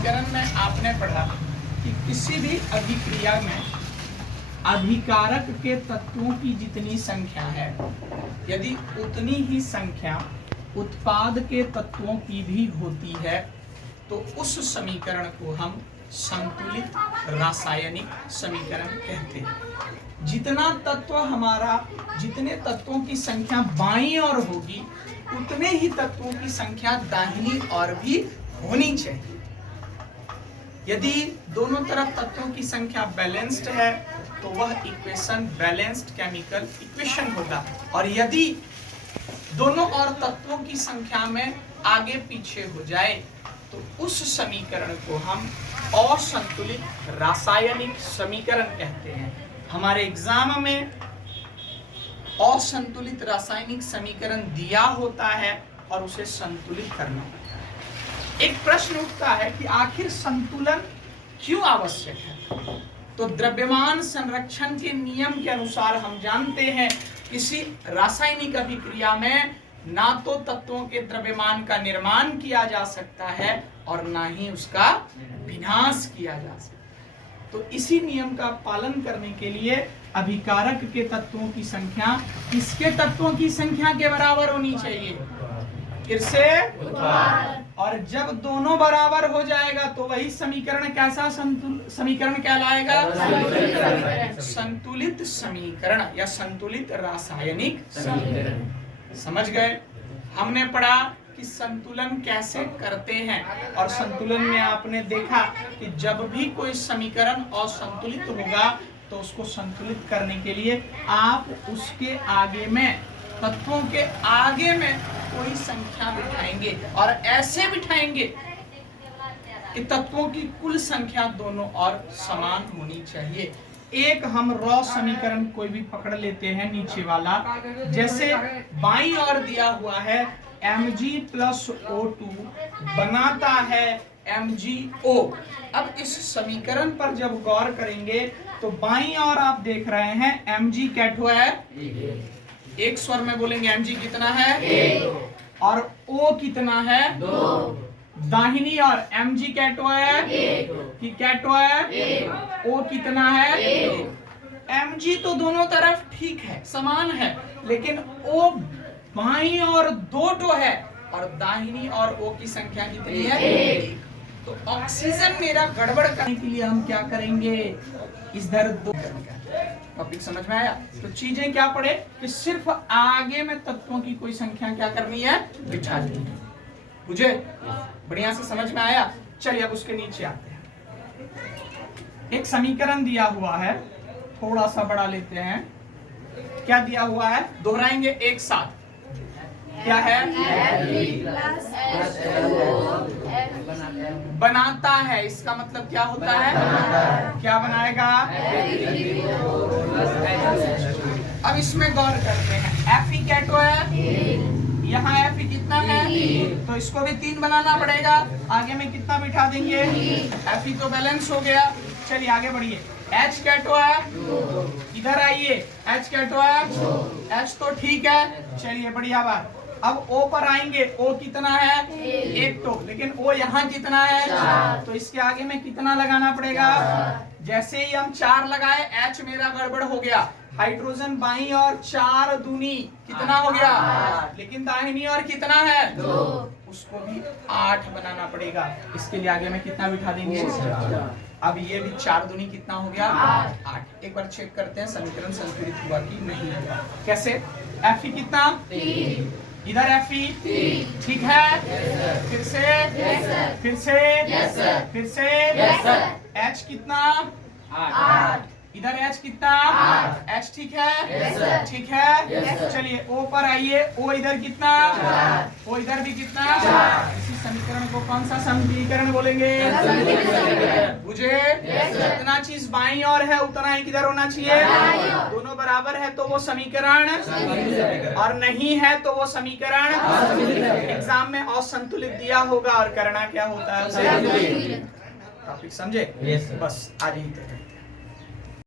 समीकरण में आपने पढ़ा कि किसी भी अभिक्रिया में अभिकारक के तत्वों की जितनी संख्या है, यदि उतनी ही संख्या उत्पाद के तत्वों की भी होती है तो उस समीकरण को हम संतुलित रासायनिक समीकरण कहते हैं। जितना तत्व हमारा, जितने तत्वों की संख्या बाईं ओर होगी उतने ही तत्वों की संख्या दाहिनी ओर भी होनी चाहिए। यदि दोनों तरफ तत्वों की संख्या बैलेंस्ड है तो वह इक्वेशन बैलेंस्ड केमिकल इक्वेशन होगा, और यदि दोनों और तत्वों की संख्या में आगे पीछे हो जाए तो उस समीकरण को हम असंतुलित रासायनिक समीकरण कहते हैं। हमारे एग्जाम में असंतुलित रासायनिक समीकरण दिया होता है और उसे संतुलित करना होता है। एक प्रश्न उठता है कि आखिर संतुलन क्यों आवश्यक है? तो द्रव्यमान संरक्षण के नियम के अनुसार हम जानते हैं किसी रासायनिक अभिक्रिया में ना तो तत्वों के द्रव्यमान का निर्माण किया जा सकता है और ना ही उसका विनाश किया जा सकता है। तो इसी नियम का पालन करने के लिए अभिकारक के तत्वों की संख्या किसके तत्वों की संख्या के बराबर होनी चाहिए? फिर से और जब दोनों बराबर हो जाएगा तो वही समीकरण कैसा समीकरण कहलाएगा? संतुलित समीकरण या संतुलित रासायनिक समीकरण। समझ गए? हमने पढ़ा कि संतुलन कैसे करते हैं, और संतुलन में आपने देखा कि जब भी कोई समीकरण असंतुलित होगा तो उसको संतुलित करने के लिए आप उसके आगे में, तत्वों के आगे में कोई संख्या बिठाएंगे, और ऐसे बिठाएंगे कि तत्वों की कुल संख्या दोनों ओर समान होनी चाहिए। एक हम रॉ समीकरण कोई भी पकड़ लेते हैं नीचे वाला, जैसे बाईं ओर दिया हुआ है Mg प्लस O2 बनाता है MgO। अब इस समीकरण पर जब गौर करेंगे तो बाईं ओर आप देख रहे हैं Mg क्या है? एक स्वर में बोलेंगे Mg कितना है? और O कितना है? दाहिनी और Mg क्या है? कि क्या है? O कितना है? Mg तो दोनों तरफ ठीक है, समान है, लेकिन O बाईं और 2 है और दाहिनी और O की संख्या कितनी है? 1। तो ऑक्सीजन मेरा गड़बड़ करने के लिए हम क्या करेंगे? इधर 2 टॉपिक समझ में आया? तो चीजें क्या पढ़े कि सिर्फ आगे में तत्वों की कोई संख्या क्या करनी है? बिठा देनी है। मुझे बढ़िया से समझ में आया? चलिए अब उसके नीचे आते हैं। एक समीकरण दिया हुआ है, थोड़ा सा बड़ा लेते हैं। क्या दिया हुआ है? दोहराएंगे एक साथ। क्या है? बनाता है, इसका मतलब क्या होता है? क्या बनाएगा? अब इसमें गौर करते हैं। Fe क्या है? यहाँ Fe कितना है? तो इसको भी 3 बनाना पड़ेगा। आगे में कितना बिठा देंगे? Fe तो बैलेंस हो गया। चलिए आगे बढ़िए। H क्या है? इधर आइए। H क्या है? H तो ठीक है। चलिए बढ़िया बात। अब O पर आएंगे। O कितना है? 1 तो, लेकिन O यहाँ कितना है? तो इसके आगे में कितना लगाना पड़ेगा? जैसे ही हम 4 लगाए H मेरा गड़बड़ हो गया। हाइड्रोजन बाईं और 4 दूनी कितना हो गया? लेकिन दाहिनी और कितना है? 2। उसको भी 8 बनाना पड़ेगा। इसके लिए आगे में कितना बिठा देंगे? अब ये भी 4 दूनी कितना हो गया? 8। एक बार चेक करते हैं समीकरण संतुलित हुआ कि नहीं हुआ। कैसे? Fe कितना? 3। इधर Fe ठीक है? फिर से फिर से फिर से H कितना? 8। इधर H कितना? H ठीक है? ठीक है। चलिए O पर आइए। O इधर कितना? O इधर भी कितना? इसी समीकरण को कौन सा समीकरण बोलेंगे? मुझे जितना चीज बाईं ओर है उतना ही किधर होना चाहिए? दोनों बराबर है तो वो समीकरण, और नहीं है तो वो समीकरण एग्जाम में असंतुलित दिया होगा, और करना क्या होता है? टॉपिक समझे? बस आज ही तक।